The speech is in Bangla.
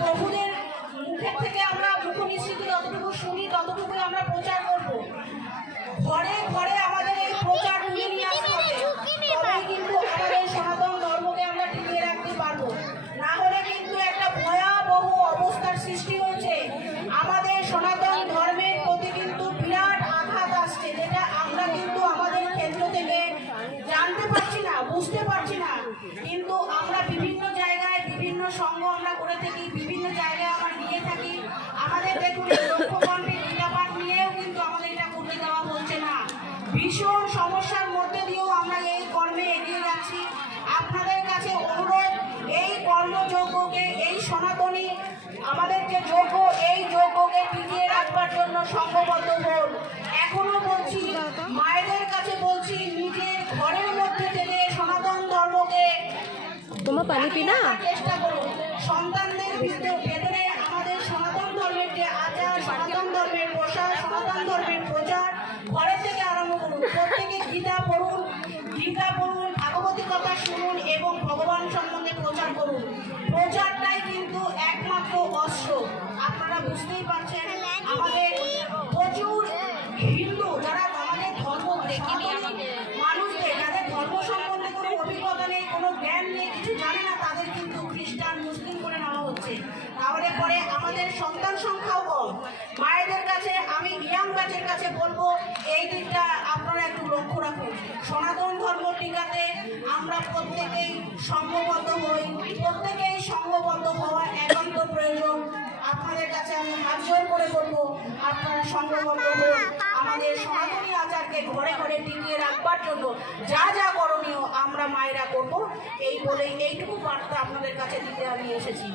প্রভুদের মুখের থেকে আমরা মুখ নিঃসৃত যতটুকু শুনি ততটুকুই আমরা প্রচার করব। ঘরে ঘরে আমাদের এই প্রচার তুলে নিয়ে আসতে হবে, তবেই কিন্তু আমাদের সনাতন ধর্মকে আমরা টিকিয়ে রাখতে পারবো। না হলে কিন্তু একটা ভয়াবহ অবস্থার সৃষ্টি হয়েছে। আমাদের সনাতন ধর্মের প্রতি কিন্তু বিরাট আঘাত আসছে, যেটা আমরা কিন্তু আমাদের ক্ষেত্র থেকে জানতে পারছি না, বুঝতে পারছি না। কিন্তু আমরা বিভিন্ন জায়গায় বিভিন্ন সংঘ আমরা করে থাকি, বিভিন্ন জায়গায় আমরা নিয়ে থাকি। আমাদের দেখুন লক্ষ্যকণ্ঠে গীতাপাঠ নিয়েও কিন্তু আমাদের এটা করতে দেওয়া হচ্ছে না। ভীষণ সমস্যার মধ্যে দিয়েও আমরা এই কর্মে এগিয়ে যাচ্ছি। আপনাদের কাছে অনুরোধ, এই কর্মযজ্ঞকে, এই সনাতনী আমাদের যে যজ্ঞ, এই যজ্ঞকে টিকিয়ে রাখবার জন্য সংঘবদ্ধ হন। এখনো বলছি, মায়েদের কাছে বলছি, নিজের ঘরের মধ্যে থেকে সনাতন ধর্মকে তোমার পানি পিনা চেষ্টা করুন। সন্তানদের ভেতরে আমাদের সনাতন ধর্মের যে আচার, সনাতন ধর্মের প্রসার, সনাতন ধর্মের প্রচার ঘরের থেকে আরম্ভ করুন। প্রত্যেকে গীতা পড়ুন, ভাগবতী কথা শুনুন এবং ভগবান সম্বন্ধে প্রচার করুন। প্রচারটাই কিন্তু একমাত্র অস্ত্র। আপনারা বুঝতেই পারছেন, আমাদের প্রচুর হিন্দু যারা আমাদের ধর্ম মানুষদের, যাদের ধর্ম সম্বন্ধে কোনো অভিজ্ঞতা নেই, কোনো জ্ঞান নেই, কিছু জানে না, তাদের কিন্তু খ্রিস্টান মুসলিম করে নেওয়া হচ্ছে। তাহলে পরে আমাদের সন্তান সংখ্যাও কম। মায়েদের কাছে, আমি ইয়াং ব্যাচের কাছে বলবো, এই দিকটা আপনারা একটু লক্ষ্য রাখুন। সনাতন ধর্ম টিকাতে আমরা প্রত্যেকেই সংঘবদ্ধ হই, প্রত্যেকেই সংঘবদ্ধ হওয়া একান্ত প্রয়োজন। আপনাদের কাছে আমি হাত জোর করে বলবো, আপনারা সংঘবদ্ধ হন। আমাদের সনাতনী আচারকে ঘরে ঘরে টিকিয়ে রাখবার জন্য যা যা করণীয় আমরা মায়েরা করব, এই বলেই এইটুকু বার্তা আপনাদের কাছে দিতে আমি এসেছি।